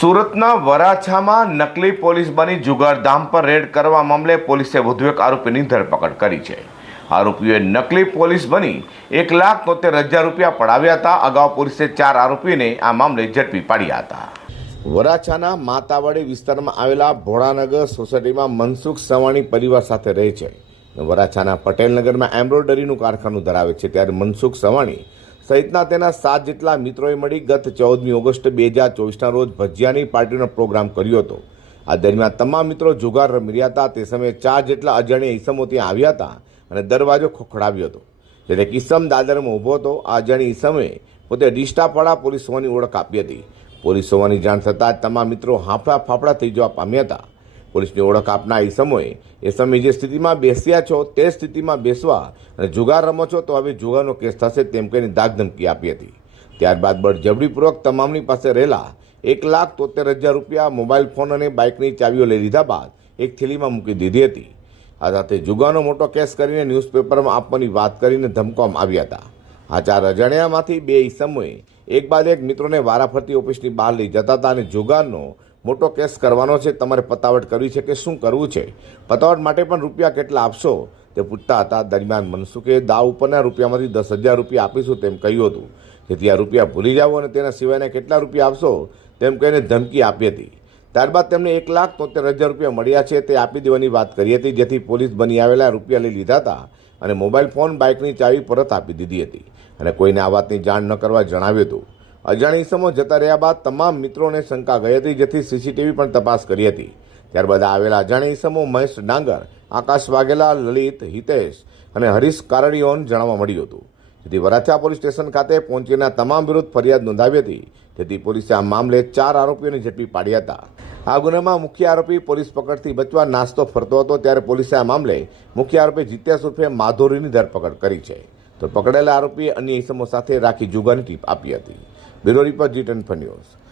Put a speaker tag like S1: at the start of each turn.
S1: સુરતના વરાછામાં નકલી પોલીસ બની જુગારધામ પર રેડ કરવા મામલે પોલીસે વધુ એક આરોપીની ધરપકડ કરી છે. આરોપીઓએ નકલી પોલીસ બની એક લાખ તોતેર હજાર રૂપિયા પડાવ્યા હતા. અગાઉ પોલીસે ચાર આરોપીને આ મામલે ઝડપી પાડ્યા હતા. વરાછાના માતાવાડી વિસ્તારમાં આવેલા ભોળાનગર સોસાયટીમાં મનસુખ સવાણી પરિવાર સાથે રહે છે. વરાછાના પટેલનગરમાં એમ્બ્રોઇડરીનું કારખાનું ધરાવે છે. ત્યારે મનસુખ સવાણી સહિતના તેના સાત જેટલા મિત્રોએ મળી ગત ચૌદમી ઓગસ્ટ બે હજાર ચોવીસના રોજ ભજીયાની પાર્ટીનો પ્રોગ્રામ કર્યો હતો. આ દરમિયાન તમામ મિત્રો જુગાર રમી રહ્યા હતા. તે સમયે ચાર જેટલા અજાણ્યા ઈસમો ત્યાં આવ્યા હતા અને દરવાજો ખોખડાવ્યો હતો. જ્યારે કિસમ દાદરમાં ઊભો હતો, આ અજાણી ઈસમે પોતે ડિસ્ટાપાડા પોલીસ હોવાની ઓળખ આપી હતી. પોલીસ હોવાની જાણ થતાં તમામ મિત્રો હાંફળા ફાફડા થઈ જવા પામ્યા હતા. પોલીસની ઓળખ આપના સમયે એ સમયે જે સ્થિતિમાં બેસ્યા છો તે સ્થિતિમાં બેસવા અને જુગાર રમો છો તો હવે જુગારનો કેસ થશે તેમ કહીને ધાકધમકી આપી હતી. ત્યારબાદ બળજબરીપૂર્વક તમામની પાસે રહેલા એક લાખ તોતેર હજાર રૂપિયા મોબાઈલ ફોન અને બાઇકની ચાવીઓ લઈ લીધા બાદ એક થેલીમાં મૂકી દીધી હતી. આ સાથે જુગારનો મોટો કેસ કરીને ન્યૂઝપેપરમાં આપવાની વાત કરીને ધમકવામાં આવ્યા હતા. આ ચાર અજાણ્યામાંથી બે ઈસમોએ એક બાદ એક મિત્રોને વારાફરતી ઓફિસની બહાર લઈ જતા હતા અને જુગારનો મોટો કેસ કરવાનો છે, તમારે પતાવટ કરવી છે કે શું કરવું છે? પતાવટ માટે પણ રૂપિયા કેટલા આપશો? તે પૂછતા હતા દરમિયાન મનસુખે દાવ ઉપરના રૂપિયામાંથી દસ હજાર રૂપિયા આપીશું તેમ કહ્યું હતું. જેથી આ રૂપિયા ભૂલી જાઓ અને તેના સિવાયના કેટલા રૂપિયા આપશો તેમ કહીને ધમકી આપી હતી. ત્યારબાદ તેમને એક લાખ તોતેર હજાર રૂપિયા મળ્યા છે તે આપી દેવાની વાત કરી હતી, જેથી પોલીસ બની આવેલા રૂપિયા લઈ લીધા હતા અને મોબાઈલ ફોન, બાઇકની ચાવી પરત આપી દીધી હતી. અને કોઈને આ વાતની જાણ ન કરવા જણાવ્યું હતું. અજાણી સમો જતા રહ્યા બાદ તમામ મિત્રોને શંકા ગઈ હતી, જેથી સીસીટીવી પણ તપાસ કરી હતી. ત્યારબાદ આવેલા અજાણી સમો મહેશ ડાંગર, આકાશ વાઘેલા, લલિત, હિતેશ અને હરીશ કારડીઓન જાણવા મળ્યું હતું. જેથી વરાછા પોલીસ સ્ટેશન ખાતે પહોંચીના તમામ વિરુદ્ધ ફરિયાદ નોંધાવી હતી. જેથી પોલીસે આ મામલે ચાર આરોપીઓને ઝડપી પાડ્યા હતા. આ ગુનામાં મુખ્ય આરોપી પોલીસ પકડથી બચવા નાસ્તો ફરતો હતો, ત્યારે પોલીસે આ મામલે મુખ્ય આરોપી જીત્યા ઉર્ફે માધુરીની ધરપકડ કરી છે. તો પકડેલા આરોપીએ અન્ય ઇસમો સાથે રાખી જુગાની ટીપ આપી હતી. Bureau report G ten news